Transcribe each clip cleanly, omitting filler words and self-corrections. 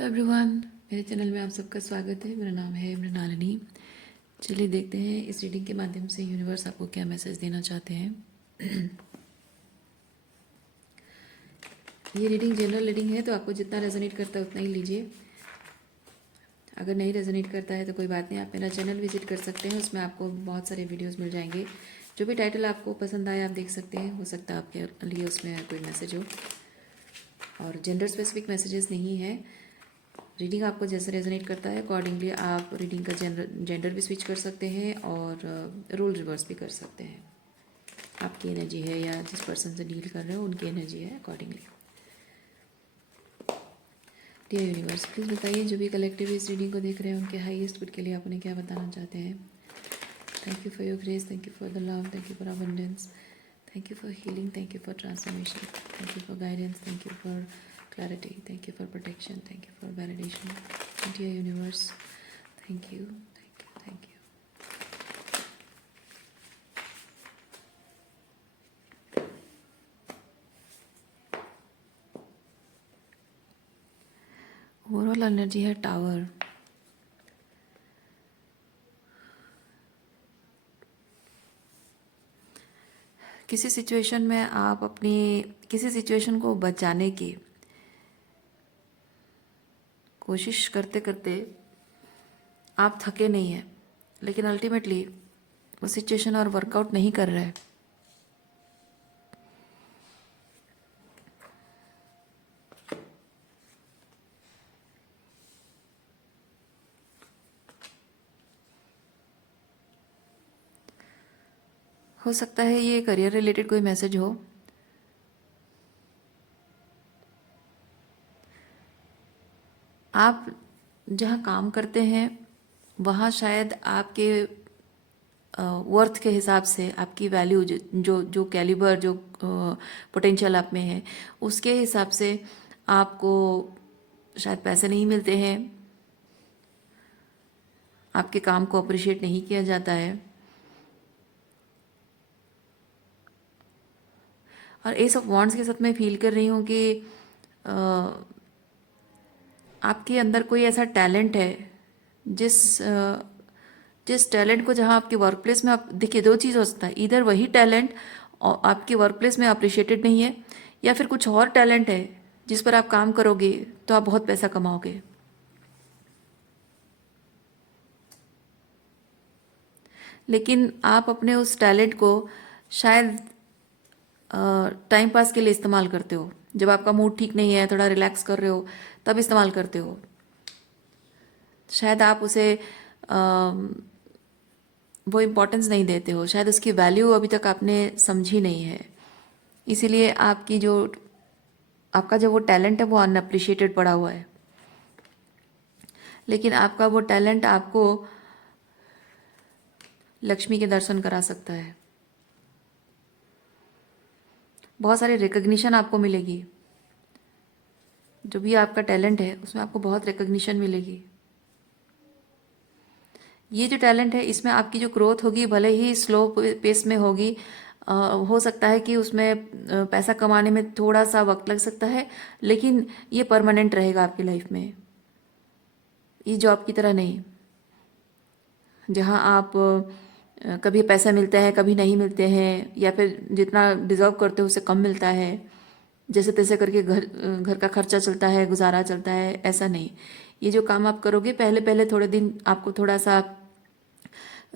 Hello everyone, मेरे channel में आप सबका स्वागत है। मेरा नाम है मृणालिनी। चलिए देखते हैं इस रीडिंग के माध्यम से यूनिवर्स आपको क्या मैसेज देना चाहते हैं। ये रीडिंग जनरल रीडिंग है, तो आपको जितना रेजोनेट करता है उतना ही लीजिए। अगर नहीं रेजोनेट करता है तो कोई बात नहीं, आप मेरा चैनल विजिट कर सकते हैं। उसमें आपको बहुत सारे वीडियोस मिल जाएंगे। जो भी टाइटल आपको पसंद आए आप देख सकते हैं। हो सकता है आपके लिए उसमें कोई मैसेज हो। और जेंडर स्पेसिफिक मैसेजेस नहीं है। रीडिंग आपको जैसे रेजोनेट करता है अकॉर्डिंगली आप रीडिंग का जेंडर भी स्विच कर सकते हैं और रोल रिवर्स भी कर सकते हैं। आपकी एनर्जी है या जिस पर्सन से डील कर रहे हो उनकी एनर्जी है अकॉर्डिंगली। डियर यूनिवर्स, प्लीज़ बताइए जो भी कलेक्टिव इस रीडिंग को देख रहे हैं उनके हाईएस्ट गुड के लिए आप उन्हें क्या बताना चाहते हैं। Thank you for your grace, thank you for the love, thank you for abundance, thank you for healing, thank you for transformation, thank you for guidance, thank you for clarity, thank you for protection, thank you for validation. Dear universe, thank you, thank you, thank you. Overall energy है tower. किसी situation में आप अपनी किसी situation को बचाने की कोशिश करते करते आप थके नहीं हैं, लेकिन अल्टीमेटली वो सिचुएशन और वर्कआउट नहीं कर रहा है। हो सकता है ये करियर रिलेटेड कोई मैसेज हो। आप जहाँ काम करते हैं वहाँ शायद आपके वर्थ के हिसाब से आपकी वैल्यू जो जो कैलिबर जो पोटेंशियल आप में है उसके हिसाब से आपको शायद पैसे नहीं मिलते हैं, आपके काम को अप्रिशिएट नहीं किया जाता है। और एस ऑफ वॉन्ड्स के साथ मैं फील कर रही हूँ कि आपके अंदर कोई ऐसा टैलेंट है जिस टैलेंट को जहाँ आपके वर्क प्लेस में आप देखिए, दो चीज़ हो सकता है, इधर वही टैलेंट और आपके वर्क प्लेस में अप्रिशिएटेड नहीं है, या फिर कुछ और टैलेंट है जिस पर आप काम करोगे तो आप बहुत पैसा कमाओगे। लेकिन आप अपने उस टैलेंट को शायद टाइम पास के लिए इस्तेमाल करते हो। जब आपका मूड ठीक नहीं है, थोड़ा रिलैक्स कर रहे हो, तब इस्तेमाल करते हो। शायद आप उसे वो इम्पोर्टेंस नहीं देते हो, शायद उसकी वैल्यू अभी तक आपने समझी नहीं है। इसीलिए आपका जो वो टैलेंट है वो अनअप्रिशिएटेड पड़ा हुआ है। लेकिन आपका वो टैलेंट आपको लक्ष्मी के दर्शन करा सकता है। बहुत सारी रिकग्निशन आपको मिलेगी। जो भी आपका टैलेंट है उसमें आपको बहुत रिकग्निशन मिलेगी। ये जो टैलेंट है इसमें आपकी जो ग्रोथ होगी भले ही स्लो पेस में होगी, हो सकता है कि उसमें पैसा कमाने में थोड़ा सा वक्त लग सकता है, लेकिन ये परमानेंट रहेगा आपकी लाइफ में। ये जॉब की तरह नहीं, जहाँ आप कभी पैसा मिलता है कभी नहीं मिलते हैं, या फिर जितना डिज़र्व करते हो उससे कम मिलता है, जैसे तैसे करके घर का खर्चा चलता है, गुजारा चलता है, ऐसा नहीं। ये जो काम आप करोगे पहले पहले थोड़े दिन आपको थोड़ा सा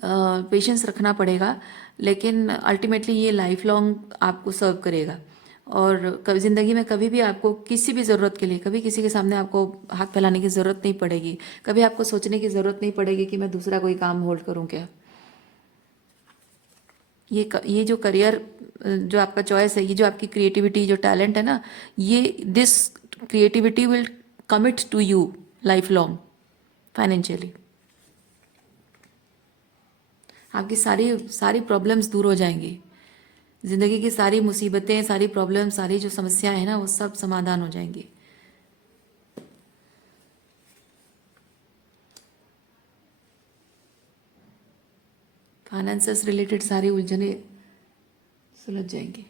पेशेंस रखना पड़ेगा, लेकिन अल्टीमेटली ये लाइफ लॉन्ग आपको सर्व करेगा। और कभी ज़िंदगी में कभी भी आपको किसी भी ज़रूरत के लिए कभी किसी के सामने आपको हाथ फैलाने की ज़रूरत नहीं पड़ेगी। कभी आपको सोचने की ज़रूरत नहीं पड़ेगी कि मैं दूसरा कोई काम होल्ड करूँ क्या। ये जो करियर जो आपका चॉइस है, ये जो आपकी क्रिएटिविटी जो टैलेंट है ना, ये this creativity will commit to you life long financially. आपकी सारी सारी प्रॉब्लम्स दूर हो जाएंगी। ज़िंदगी की सारी मुसीबतें, सारी प्रॉब्लम, सारी जो समस्याएं हैं ना, वो सब समाधान हो जाएंगी। फाइनेंसेस रिलेटेड सारी उलझने सुलझ जाएंगी।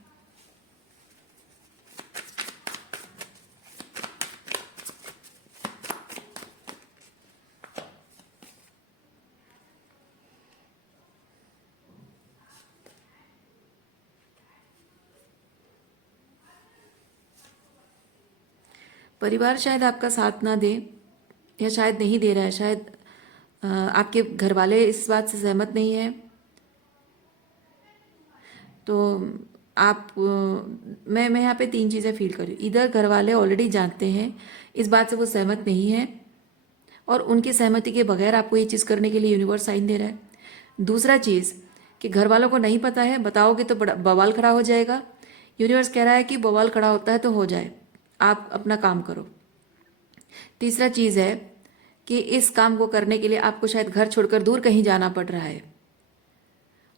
परिवार शायद आपका साथ ना दे, या शायद नहीं दे रहा है, शायद आपके घर वाले इस बात से सहमत नहीं है। तो आप मैं यहाँ पे तीन चीज़ें फील कर रही हूँ। इधर घर वाले ऑलरेडी जानते हैं, इस बात से वो सहमत नहीं है, और उनकी सहमति के बगैर आपको ये चीज़ करने के लिए यूनिवर्स साइन दे रहा है। दूसरा चीज़ कि घर वालों को नहीं पता है, बताओगे तो बड़ा बवाल खड़ा हो जाएगा। यूनिवर्स कह रहा है कि बवाल खड़ा होता है तो हो जाए, आप अपना काम करो। तीसरा चीज़ है कि इस काम को करने के लिए आपको शायद घर छोड़कर दूर कहीं जाना पड़ रहा है,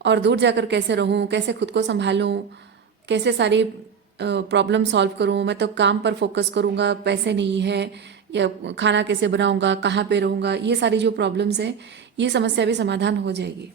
और दूर जाकर कैसे रहूं, कैसे खुद को संभालूं, कैसे सारी प्रॉब्लम सॉल्व करूं, मैं तो काम पर फोकस करूंगा, पैसे नहीं है, या खाना कैसे बनाऊंगा, कहाँ पे रहूंगा, ये सारी जो प्रॉब्लम्स हैं, ये समस्या भी समाधान हो जाएगी।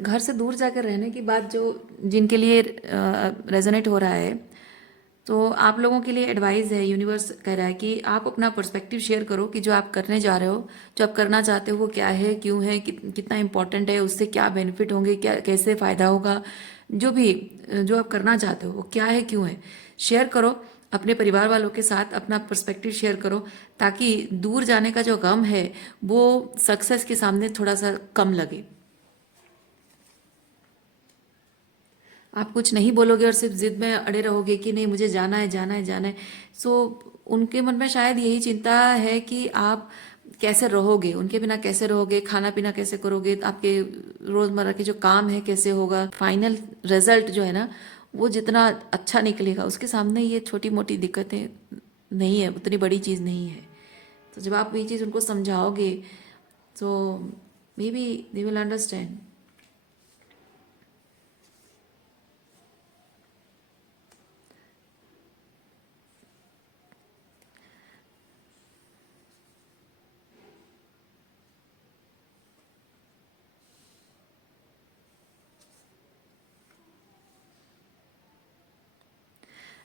घर से दूर जाकर रहने की बात जो जिनके लिए रेजोनेट हो रहा है, तो आप लोगों के लिए एडवाइस है, यूनिवर्स कह रहा है कि आप अपना पर्सपेक्टिव शेयर करो कि जो आप करने जा रहे हो, जो आप करना चाहते हो, वो क्या है, क्यों है, कितना इम्पोर्टेंट है, उससे क्या बेनिफिट होंगे, क्या कैसे फ़ायदा होगा, जो भी जो आप करना चाहते हो वो क्या है, क्यों है, शेयर करो अपने परिवार वालों के साथ, अपना पर्सपेक्टिव शेयर करो, ताकि दूर जाने का जो गम है वो सक्सेस के सामने थोड़ा सा कम लगे। आप कुछ नहीं बोलोगे और सिर्फ जिद में अड़े रहोगे कि नहीं मुझे जाना है, जाना है, जाना है, सो उनके मन में शायद यही चिंता है कि आप कैसे रहोगे, उनके बिना कैसे रहोगे, खाना पीना कैसे करोगे, आपके रोज़मर्रा के जो काम है कैसे होगा, फाइनल रिजल्ट जो है ना वो जितना अच्छा निकलेगा, उसके सामने ये छोटी मोटी दिक्कतें नहीं है, उतनी बड़ी चीज़ नहीं है। तो जब आप ये चीज़ उनको समझाओगे तो may be they will understand.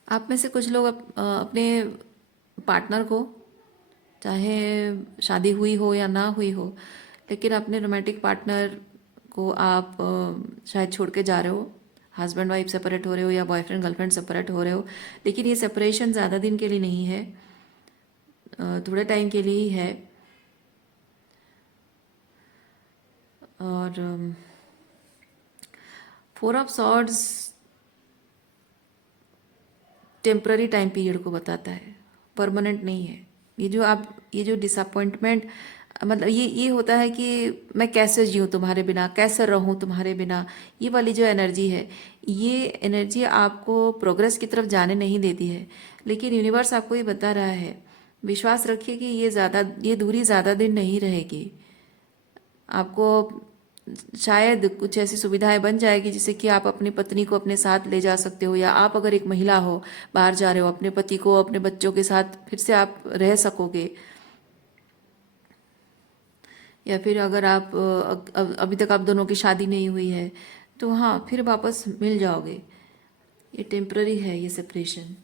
आप में से कुछ लोग अपने पार्टनर को, चाहे शादी हुई हो या ना हुई हो, लेकिन अपने रोमांटिक पार्टनर को आप शायद छोड़ के जा रहे हो, हस्बैंड वाइफ सेपरेट हो रहे हो या बॉयफ्रेंड गर्लफ्रेंड सेपरेट हो रहे हो, लेकिन ये सेपरेशन ज़्यादा दिन के लिए नहीं है, थोड़े टाइम के लिए ही है। और 4 of swords temporary time period को बताता है, परमानेंट नहीं है। ये जो डिसअपॉइंटमेंट, मतलब ये होता है कि मैं कैसे जीऊँ तुम्हारे बिना, कैसे रहूँ तुम्हारे बिना, ये वाली जो एनर्जी है, ये एनर्जी आपको प्रोग्रेस की तरफ जाने नहीं देती है। लेकिन यूनिवर्स आपको ये बता रहा है, विश्वास रखिए कि ये दूरी ज़्यादा दिन नहीं रहेगी। आपको शायद कुछ ऐसी सुविधाएं बन जाएगी जिससे कि आप अपनी पत्नी को अपने साथ ले जा सकते हो, या आप अगर एक महिला हो बाहर जा रहे हो, अपने पति को अपने बच्चों के साथ फिर से आप रह सकोगे। या फिर अगर आप अभी तक आप दोनों की शादी नहीं हुई है तो हाँ फिर वापस मिल जाओगे। ये टेम्पररी है ये सेपरेशन।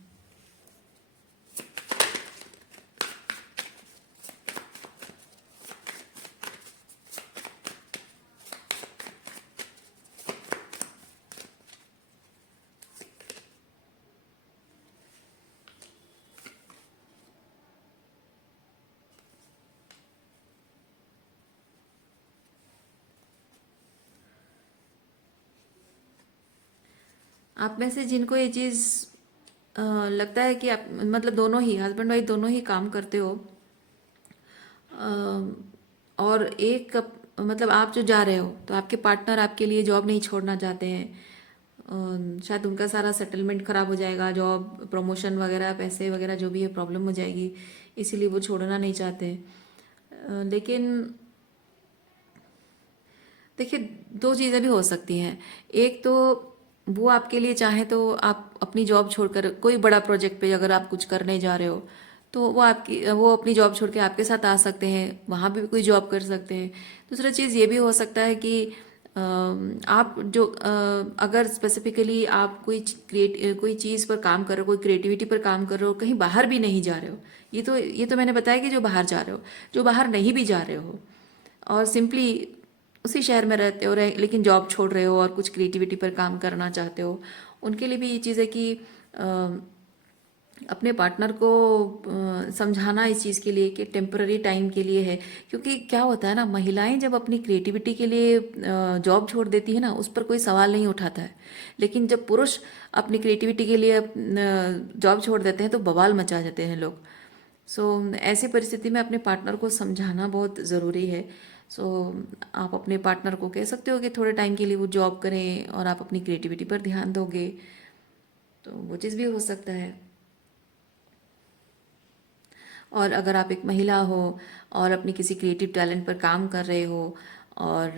आप में से जिनको ये चीज़ लगता है कि आप मतलब दोनों ही हस्बैंड वाइफ दोनों ही काम करते हो, और मतलब आप जो जा रहे हो तो आपके पार्टनर आपके लिए जॉब नहीं छोड़ना चाहते हैं, शायद उनका सारा सेटलमेंट खराब हो जाएगा, जॉब प्रमोशन वगैरह पैसे वगैरह जो भी है प्रॉब्लम हो जाएगी, इसीलिए वो छोड़ना नहीं चाहते। लेकिन देखिए दो चीज़ें भी हो सकती हैं। एक तो वो आपके लिए चाहे तो आप अपनी जॉब छोड़कर कोई बड़ा प्रोजेक्ट पे अगर आप कुछ करने जा रहे हो तो वो अपनी जॉब छोड़ के आपके साथ आ सकते हैं, वहाँ भी कोई जॉब कर सकते हैं। दूसरा चीज़ ये भी हो सकता है कि आप जो अगर स्पेसिफिकली आप कोई चीज़ पर काम कर रहे हो, कोई क्रिएटिविटी पर काम कर रहे हो, कहीं बाहर भी नहीं जा रहे हो, ये तो मैंने बताया कि जो बाहर जा रहे हो, जो बाहर नहीं भी जा रहे हो और सिंपली उसी शहर में रहते हो लेकिन जॉब छोड़ रहे हो और कुछ क्रिएटिविटी पर काम करना चाहते हो, उनके लिए भी ये चीज़ है कि अपने पार्टनर को समझाना इस चीज़ के लिए कि टेम्पररी टाइम के लिए है। क्योंकि क्या होता है ना, महिलाएं जब अपनी क्रिएटिविटी के लिए जॉब छोड़ देती है ना, उस पर कोई सवाल नहीं उठाता है। लेकिन जब पुरुष अपनी क्रिएटिविटी के लिए जॉब छोड़ देते हैं तो बवाल मचा देते हैं लोग। ऐसी परिस्थिति में अपने पार्टनर को समझाना बहुत ज़रूरी है। आप अपने पार्टनर को कह सकते हो कि थोड़े टाइम के लिए वो जॉब करें और आप अपनी क्रिएटिविटी पर ध्यान दोगे, तो वो चीज़ भी हो सकता है। और अगर आप एक महिला हो और अपनी किसी क्रिएटिव टैलेंट पर काम कर रहे हो और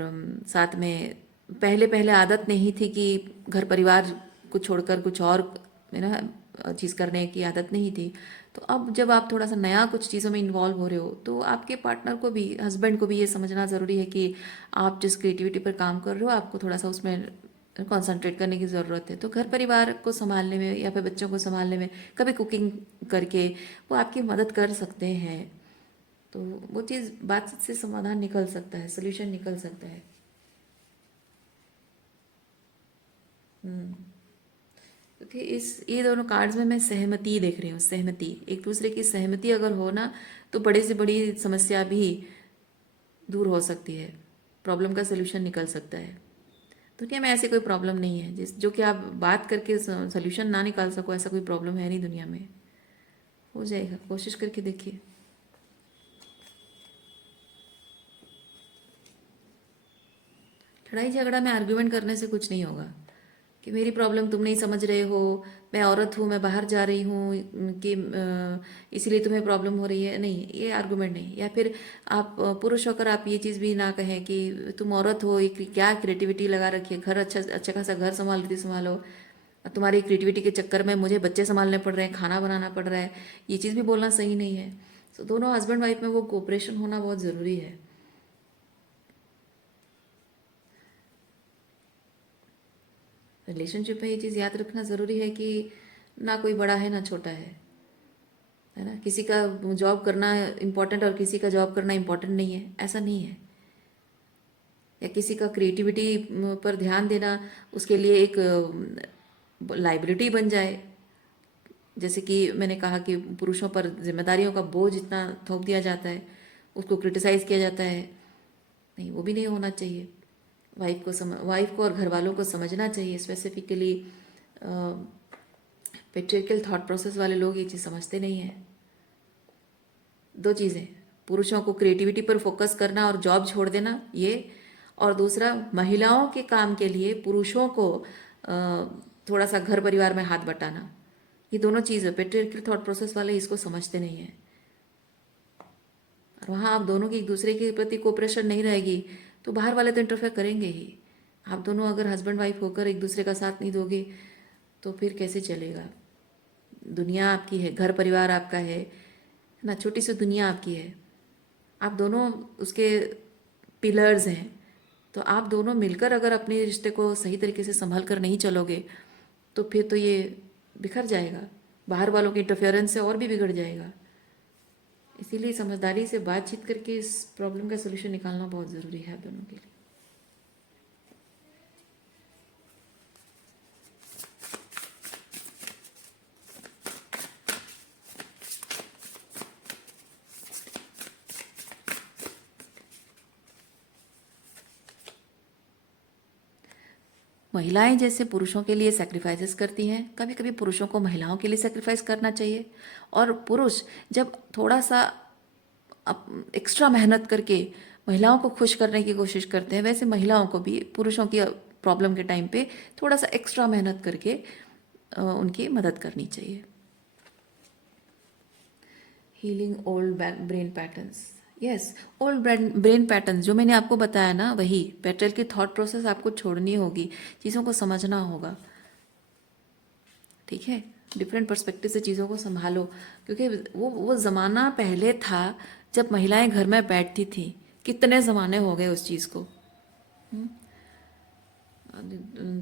साथ में पहले पहले आदत नहीं थी कि घर परिवार को छोड़कर कुछ और चीज़ करने की आदत नहीं थी, तो अब जब आप थोड़ा सा नया कुछ चीज़ों में इन्वॉल्व हो रहे हो तो आपके पार्टनर को भी, हस्बैंड को भी ये समझना ज़रूरी है कि आप जिस क्रिएटिविटी पर काम कर रहे हो आपको थोड़ा सा उसमें कंसंट्रेट करने की ज़रूरत है। तो घर परिवार को संभालने में या फिर बच्चों को संभालने में कभी कुकिंग करके वो आपकी मदद कर सकते हैं। तो वो चीज़, बात से समाधान निकल सकता है, सोल्यूशन निकल सकता है। क्योंकि ये दोनों कार्ड्स में मैं सहमति देख रही हूँ, सहमति, एक दूसरे की सहमति अगर हो ना तो बड़े से बड़ी समस्या भी दूर हो सकती है, प्रॉब्लम का सोल्यूशन निकल सकता है। दुनिया में ऐसी कोई प्रॉब्लम नहीं है जो कि आप बात करके सोल्यूशन ना निकाल सको, ऐसा कोई प्रॉब्लम है नहीं दुनिया में। हो जाएगा, कोशिश करके देखिए। लड़ाई झगड़ा में आर्ग्यूमेंट करने से कुछ नहीं होगा कि मेरी प्रॉब्लम तुम नहीं समझ रहे हो, मैं औरत हूँ, मैं बाहर जा रही हूँ कि इसीलिए तुम्हें प्रॉब्लम हो रही है, नहीं, ये आर्गुमेंट नहीं। या फिर आप पुरुष होकर आप ये चीज़ भी ना कहें कि तुम औरत हो, क्या क्रिएटिविटी लगा रखी है, घर अच्छा खासा घर संभाल रही, संभालो, तुम्हारी क्रिएटिविटी के चक्कर में मुझे बच्चे संभालने पड़ रहे हैं, खाना बनाना पड़ रहा है, ये चीज़ भी बोलना सही नहीं है। तो दोनों हस्बैंड वाइफ में वो कोऑपरेशन होना बहुत ज़रूरी है। रिलेशनशिप में ये चीज़ याद रखना ज़रूरी है कि ना कोई बड़ा है ना छोटा है ना। किसी का जॉब करना इम्पोर्टेंट और किसी का जॉब करना इम्पोर्टेंट नहीं है, ऐसा नहीं है। या किसी का क्रिएटिविटी पर ध्यान देना उसके लिए एक लाइबिलिटी बन जाए। जैसे कि मैंने कहा कि पुरुषों पर जिम्मेदारियों का बोझ इतना थोप दिया जाता है, उसको क्रिटिसाइज़ किया जाता है, नहीं, वो भी नहीं होना चाहिए। वाइफ को और घर वालों को समझना चाहिए। स्पेसिफिकली पेट्रियर्कल थॉट प्रोसेस वाले लोग ये चीज़ समझते नहीं हैं। दो चीज़ें, पुरुषों को क्रिएटिविटी पर फोकस करना और जॉब छोड़ देना, ये, और दूसरा महिलाओं के काम के लिए पुरुषों को थोड़ा सा घर परिवार में हाथ बटाना। ये दोनों चीज़ें पेट्रियर्कल थॉट प्रोसेस वाले इसको समझते नहीं हैं। और वहाँ आप दोनों की एक दूसरे के प्रति कोऑपरेशन नहीं रहेगी तो बाहर वाले तो इंटरफेयर करेंगे ही। आप दोनों अगर हस्बैंड वाइफ होकर एक दूसरे का साथ नहीं दोगे तो फिर कैसे चलेगा। दुनिया आपकी है, घर परिवार आपका है ना, छोटी सी दुनिया आपकी है, आप दोनों उसके पिलर्स हैं। तो आप दोनों मिलकर अगर अपने रिश्ते को सही तरीके से संभाल कर नहीं चलोगे तो फिर तो ये बिखर जाएगा, बाहर वालों के इंटरफेरेंस से और भी बिगड़ जाएगा। इसीलिए समझदारी से बातचीत करके इस प्रॉब्लम का सोल्यूशन निकालना बहुत ज़रूरी है आप दोनों के लिए। महिलाएं जैसे पुरुषों के लिए सेक्रीफाइसेस करती हैं, कभी कभी पुरुषों को महिलाओं के लिए सेक्रीफाइस करना चाहिए। और पुरुष जब थोड़ा सा एक्स्ट्रा मेहनत करके महिलाओं को खुश करने की कोशिश करते हैं, वैसे महिलाओं को भी पुरुषों की प्रॉब्लम के टाइम पे थोड़ा सा एक्स्ट्रा मेहनत करके उनकी मदद करनी चाहिए। Healing old brain patterns, yes, old brain patterns जो मैंने आपको बताया ना, वही पेट्रियल की थॉट प्रोसेस आपको छोड़नी होगी, चीज़ों को समझना होगा, ठीक है। डिफरेंट पर्सपेक्टिव से चीज़ों को संभालो, क्योंकि वो ज़माना पहले था जब महिलाएं घर में बैठती थी, कितने ज़माने हो गए उस चीज़ को।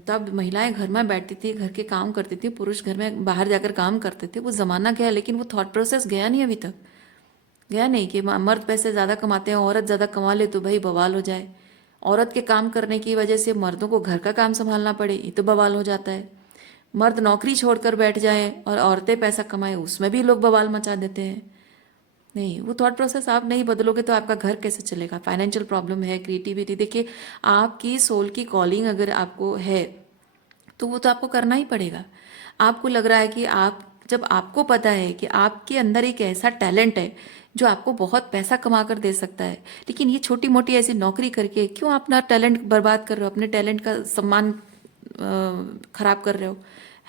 तब महिलाएं घर में बैठती थी, घर के काम करती थी, पुरुष घर में बाहर जाकर काम करते थे। वो ज़माना गया, लेकिन वो थॉट प्रोसेस गया नहीं, अभी तक गया नहीं कि मर्द पैसे ज़्यादा कमाते हैं, औरत ज़्यादा कमा ले तो भाई बवाल हो जाए। औरत के काम करने की वजह से मर्दों को घर का काम संभालना पड़े, ये तो बवाल हो जाता है। मर्द नौकरी छोड़कर बैठ जाए और औरतें पैसा कमाएं, उसमें भी लोग बवाल मचा देते हैं। नहीं, वो थॉट प्रोसेस आप नहीं बदलोगे तो आपका घर कैसे चलेगा। फाइनेंशियल प्रॉब्लम है, क्रिएटिविटी, देखिए आपकी सोल की कॉलिंग अगर आपको है तो वो तो आपको करना ही पड़ेगा। आपको लग रहा है कि आप, जब आपको पता है कि आपके अंदर एक ऐसा टैलेंट है जो आपको बहुत पैसा कमा कर दे सकता है, लेकिन ये छोटी मोटी ऐसी नौकरी करके क्यों अपना टैलेंट बर्बाद कर रहे हो, अपने टैलेंट का सम्मान खराब कर रहे हो,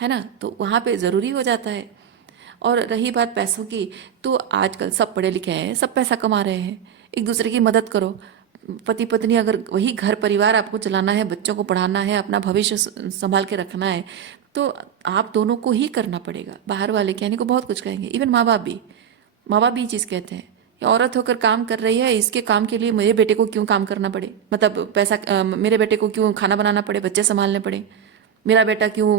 है ना। तो वहाँ पे ज़रूरी हो जाता है। और रही बात पैसों की, तो आजकल सब पढ़े लिखे हैं, सब पैसा कमा रहे हैं, एक दूसरे की मदद करो। पति पत्नी, अगर वही घर परिवार आपको चलाना है, बच्चों को पढ़ाना है, अपना भविष्य संभाल के रखना है, तो आप दोनों को ही करना पड़ेगा। बाहर वाले कहने को बहुत कुछ कहेंगे, इवन माँ बाप भी ये चीज़ कहते हैं, ये औरत होकर काम कर रही है, इसके काम के लिए मेरे बेटे को क्यों काम करना पड़े, मतलब पैसा मेरे बेटे को क्यों खाना बनाना पड़े, बच्चे संभालने पड़े, मेरा बेटा क्यों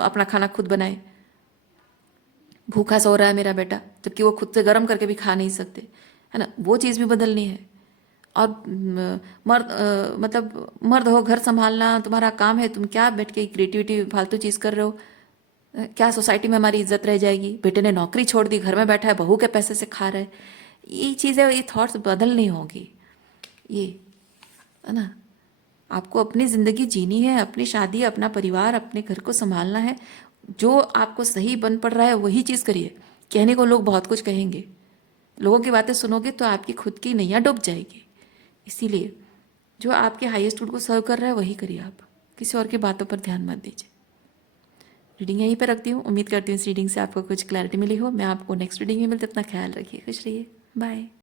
अपना खाना खुद बनाए, भूखा सो रहा है मेरा बेटा, जबकि वो खुद से गर्म करके भी खा नहीं सकते, है ना। वो चीज़ भी बदलनी है। और मर्द मतलब मर्द हो, घर संभालना तुम्हारा काम है, तुम क्या बैठ के क्रिएटिविटी फालतू चीज़ कर रहे हो। क्या सोसाइटी में हमारी इज्जत रह जाएगी। बेटे ने नौकरी छोड़ दी, घर में बैठा है, बहू के पैसे से खा रहा है। ये चीज़ें, ये थॉट्स बदलनी होगी, ये, है ना। आपको अपनी ज़िंदगी जीनी है, अपनी शादी, अपना परिवार, अपने घर को संभालना है। जो आपको सही बन पड़ रहा है वही चीज़ करिए। कहने को लोग बहुत कुछ कहेंगे, लोगों की बातें सुनोगे तो आपकी खुद की नैया डूब जाएगी। इसीलिए जो आपके हाईएस्ट गुड को सर्व कर रहा है वही करिए आप, किसी और की बातों पर ध्यान मत दीजिए। रीडिंग यहीं पर रखती हूँ। उम्मीद करती हूँ इस रीडिंग से आपको कुछ क्लैरिटी मिली हो। मैं आपको नेक्स्ट रीडिंग में मिलती हूँ। अपना ख्याल रखिए, खुश रहिए, बाय।